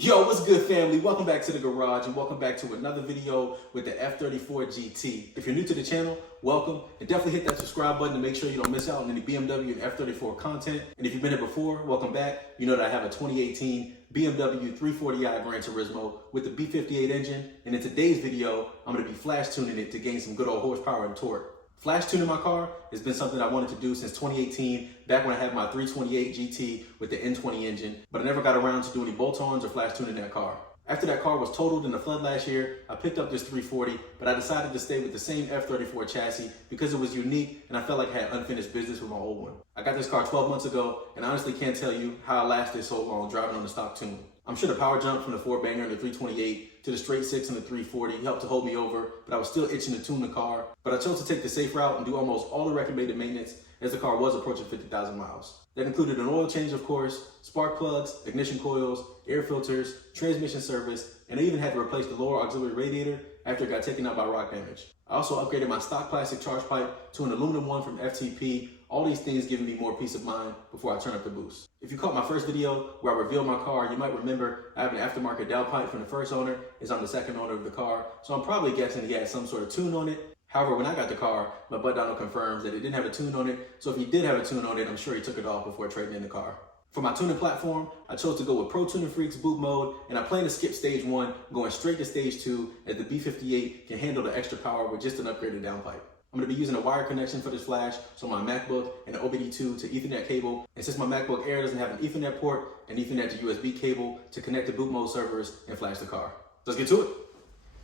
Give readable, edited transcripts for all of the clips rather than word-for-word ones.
Yo, what's good, family? Welcome back to the garage and welcome back to another video with the F34 GT. If you're new to the channel, welcome, and definitely hit that subscribe button to make sure you don't miss out on any BMW and F34 content. And if you've been here before, welcome back. You know that I have a 2018 BMW 340i Gran Turismo with the B58 engine. And in today's video, I'm going to be flash tuning it to gain some good old horsepower and torque. Flash tuning my car has been something I wanted to do since 2018, back when I had my 328 GT with the N20 engine, but I never got around to do any bolt-ons or flash tuning that car. After that car was totaled in the flood last year, I picked up this 340, but I decided to stay with the same F34 chassis because it was unique and I felt like I had unfinished business with my old one. I got this car 12 months ago and I honestly can't tell you how I lasted so long driving on the stock tune. I'm sure the power jump from the 4-banger in the 328 to the straight 6 in the 340 helped to hold me over, but I was still itching to tune the car. But I chose to take the safe route and do almost all the recommended maintenance as the car was approaching 50,000 miles. That included an oil change, of course, spark plugs, ignition coils, air filters, transmission service, and I even had to replace the lower auxiliary radiator after it got taken out by rock damage. I also upgraded my stock plastic charge pipe to an aluminum one from FTP, all these things giving me more peace of mind before I turn up the boost. If you caught my first video where I revealed my car, you might remember I have an aftermarket dowel pipe from the first owner, as I'm the second owner of the car, so I'm probably guessing he had some sort of tune on it. However, when I got the car, my butt dyno confirms that it didn't have a tune on it, so if he did have a tune on it, I'm sure he took it off before trading in the car. For my tuning platform, I chose to go with Pro Tuning Freaks boot mode, and I plan to skip stage 1, going straight to stage 2, as the B58 can handle the extra power with just an upgraded downpipe. I'm going to be using a wire connection for this flash, so my MacBook and an OBD2 to Ethernet cable, and since my MacBook Air doesn't have an Ethernet port, an Ethernet to USB cable to connect to boot mode servers and flash the car. Let's get to it.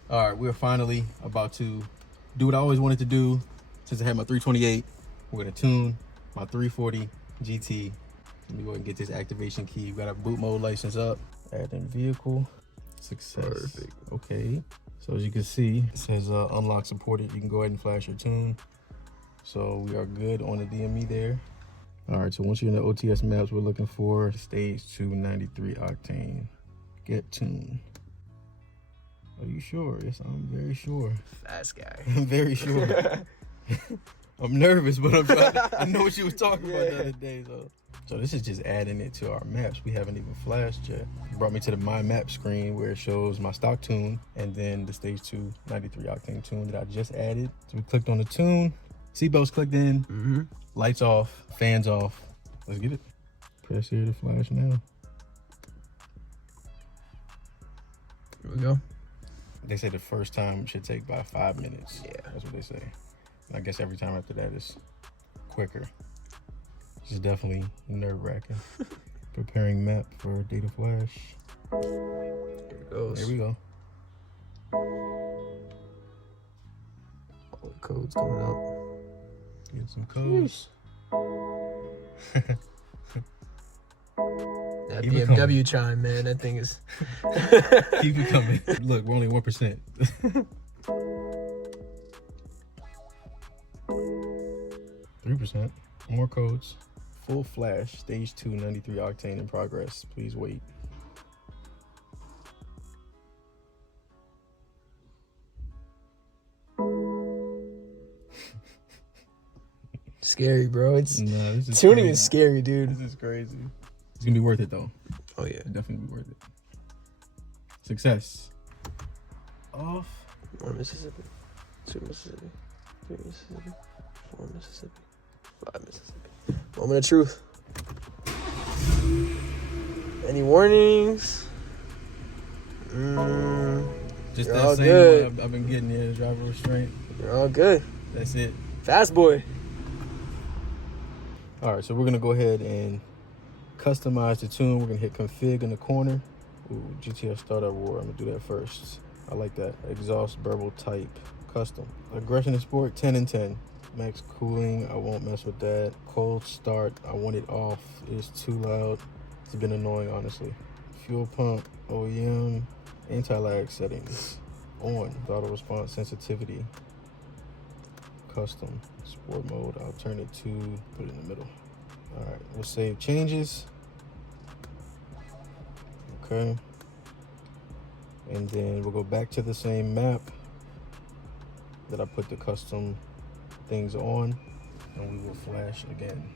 All right, we're finally about to do what I always wanted to do since I had my 328. We're going to tune my 340 GT. Let me go ahead and get this activation key. We got our boot mode license up. Add in vehicle. Success. Perfect. Okay. So as you can see, it says unlock supported. You can go ahead and flash your tune. So we are good on the DME there. All right, so once you're in the OTS maps, we're looking for stage 2 93 octane. Get tune. Are you sure? Yes, I'm very sure. Fast guy. I'm very sure. I'm nervous, but I'm trying I know what you was talking about the other day, though. So this is just adding it to our maps. We haven't even flashed yet. It brought me to the My Map screen where it shows my stock tune and then the stage 2 93 octane tune that I just added. So we clicked on the tune, seatbelts clicked in, lights off, fans off. Let's get it. Press here to flash now. Here we go. They say the first time should take about 5 minutes. Yeah. That's what they say. And I guess every time after that is quicker. It's definitely nerve-wracking. Preparing map for data flash. Here it goes. There we go. All the codes coming up. Get some codes. That Keep it BMW chime, man, that thing is... Keep it coming. Look, we're only 1%. 3%. More codes. Full flash, stage 2 93 octane in progress. Please wait. Scary, bro. It's this is tuning crazy. is scary, dude. This is crazy. It's gonna be worth it though. Oh yeah, It'll definitely be worth it. Success. Off. 1 Mississippi, 2 Mississippi, 3 Mississippi, 4 Mississippi, 5 Mississippi. Moment of truth. Any warnings? Just You're that all same good. one I've been getting here, the driver restraint. You're all good. That's it. Fast boy. All right, so we're gonna go ahead and customize the tune. We're gonna hit config in the corner. Ooh, GTS startup war. I'm gonna do that first. I like that. Exhaust burble type custom. Aggression and sport 10 and 10. Max cooling, I won't mess with that. Cold start, I want it off. It's too loud. It's been annoying, honestly. Fuel pump, OEM, anti-lag settings on. Auto response sensitivity. Custom sport mode. I'll turn it to put it in the middle. All right, we'll save changes. Okay. And then we'll go back to the same map that I put the custom things on, and we will flash again.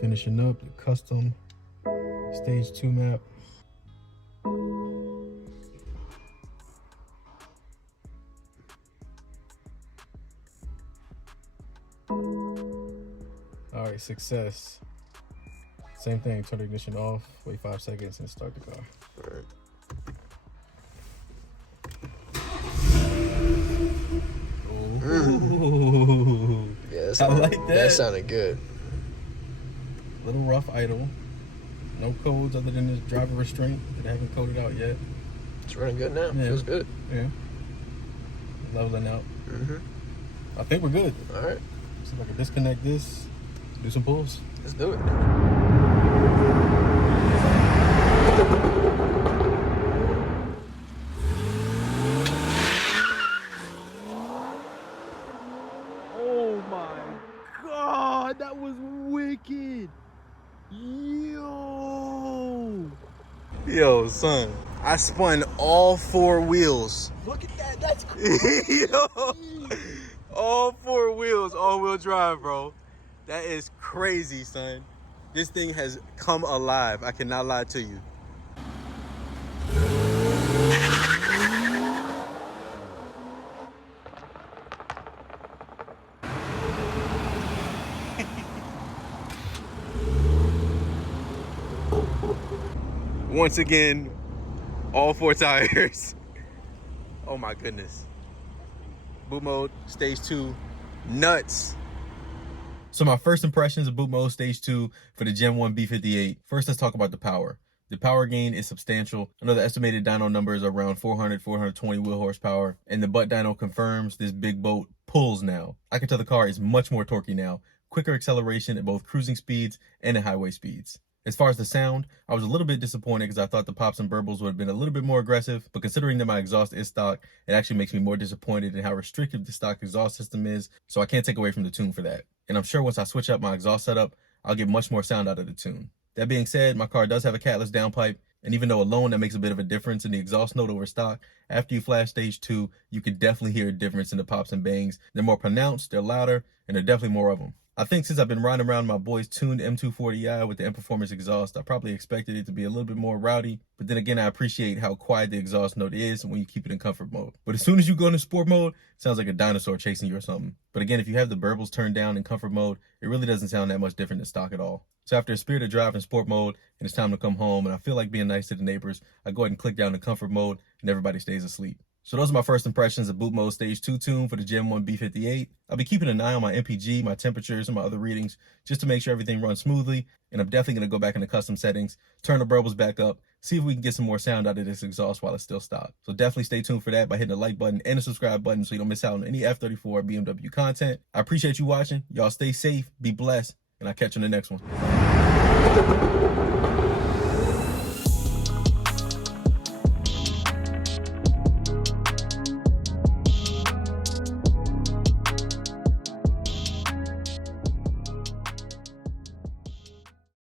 Finishing up the custom stage 2 map. All right, success. Same thing, turn the ignition off, wait 5 seconds, and start the car. All right. Ooh. Yeah, I like that. That sounded good. Little rough idle. No codes other than this driver restraint that I haven't coded out yet. It's running good now. Yeah. Feels good. Yeah. Leveling out. I think we're good. All right. See if I can disconnect this, do some pulls. Let's do it. Oh my God, that was wicked. Yo, son, I spun all 4 wheels. Look at that, that's crazy. Yo, all 4 wheels, all-wheel drive, bro. That is crazy, son. This thing has come alive. I cannot lie to you. Once again, all 4 tires. Oh my goodness. Boot mode, stage 2, nuts. So my first impressions of boot mode stage 2 for the Gen 1 B58. First, let's talk about the power. The power gain is substantial. I know the estimated dyno number is around 420 wheel horsepower, and the butt dyno confirms this big boat pulls now. I can tell the car is much more torquey now. Quicker acceleration at both cruising speeds and at highway speeds. As far as the sound, I was a little bit disappointed because I thought the pops and burbles would have been a little bit more aggressive, but considering that my exhaust is stock, it actually makes me more disappointed in how restrictive the stock exhaust system is, so I can't take away from the tune for that. And I'm sure once I switch up my exhaust setup, I'll get much more sound out of the tune. That being said, my car does have a catless downpipe, and even though alone that makes a bit of a difference in the exhaust note over stock, after you flash stage 2, you can definitely hear a difference in the pops and bangs. They're more pronounced, they're louder, and there are definitely more of them. I think since I've been riding around my boy's tuned M240i with the M Performance exhaust, I probably expected it to be a little bit more rowdy, but then again, I appreciate how quiet the exhaust note is when you keep it in comfort mode. But as soon as you go into sport mode, it sounds like a dinosaur chasing you or something. But again, if you have the burbles turned down in comfort mode, it really doesn't sound that much different than stock at all. So after a spirited drive in sport mode, and it's time to come home, and I feel like being nice to the neighbors, I go ahead and click down to comfort mode, and everybody stays asleep. So those are my first impressions of boot mode stage 2 tune for the Gen 1 B58. I'll be keeping an eye on my MPG, my temperatures, and my other readings just to make sure everything runs smoothly. And I'm definitely going to go back into custom settings, turn the burbles back up, see if we can get some more sound out of this exhaust while it's still stock. So definitely stay tuned for that by hitting the like button and the subscribe button so you don't miss out on any F34 or BMW content. I appreciate you watching. Y'all stay safe, be blessed, and I'll catch you in the next one.